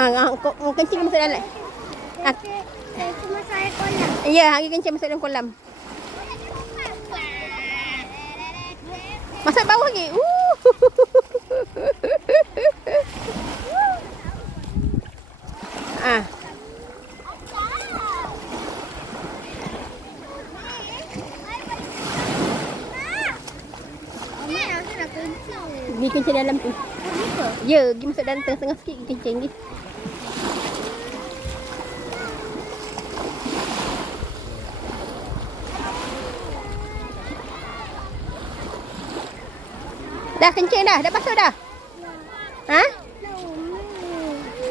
Kau kencing masuk dalam. Cuma saya kolam. Ya, hari kencing masuk dalam kolam. Masuk bawah lagi. Ah. Ni kencing dalam tu. Ya, pergi masuk dalam tengah-tengah sikit kencing ni. Dah kencing dah? Dah basuh dah? Ha?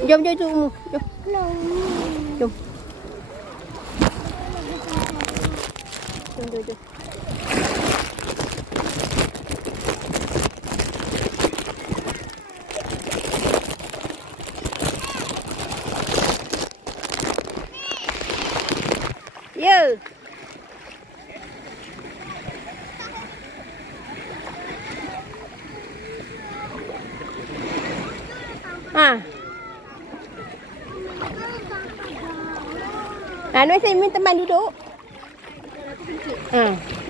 Jom. Jom. Ya. Anu saya minta teman duduk.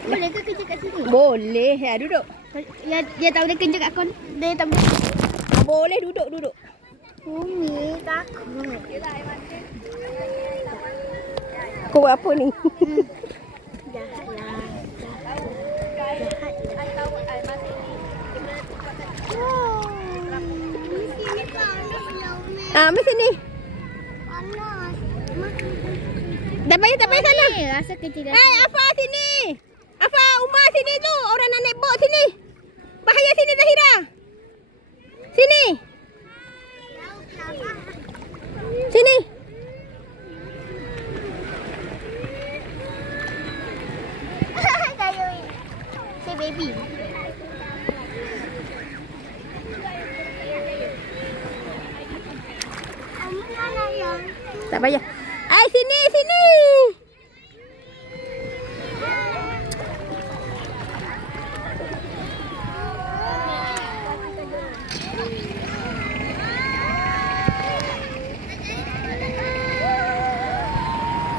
Boleh ke kencing kat sini? Boleh. Ya, duduk. Dia tahu dia kencing kat kon. Dia tak boleh. Boleh duduk. Umi takut. Kau buat apa ni? Mari sini. Tak payah sana. Rasa kecil dah. Afa sini. Afa, Umar sini tu. Orang nak naik bot sini. Bahaya sini Zahira. Sini. Sini. Si baby. Tak payah. Sini.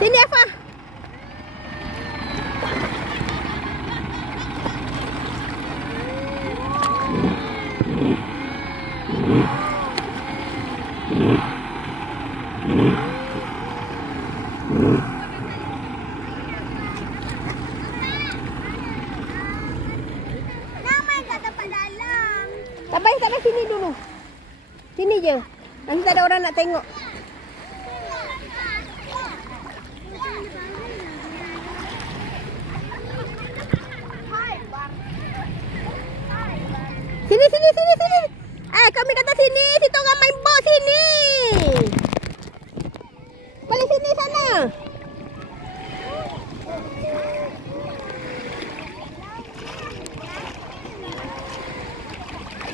Sini Afa. Tak payah sini dulu. Sini je. Nanti tak ada orang nak tengok. Sini. Kami kata sini. Situ orang main bot sini. Balik sini sana.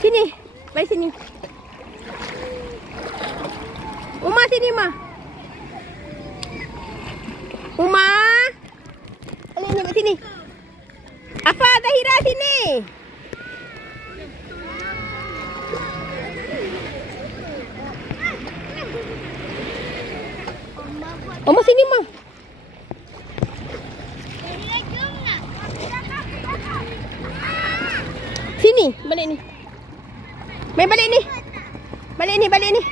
Sini. Balik sini. Uma sini, Ma. Uma. Balik ni, sini. Afa, Zahira sini. Oma sini, Ma. Sini, balik ni. Main balik ni. Balik ni.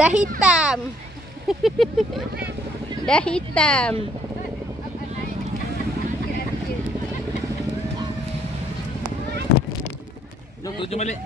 Dah hitam. Dah hitam. Jom balik.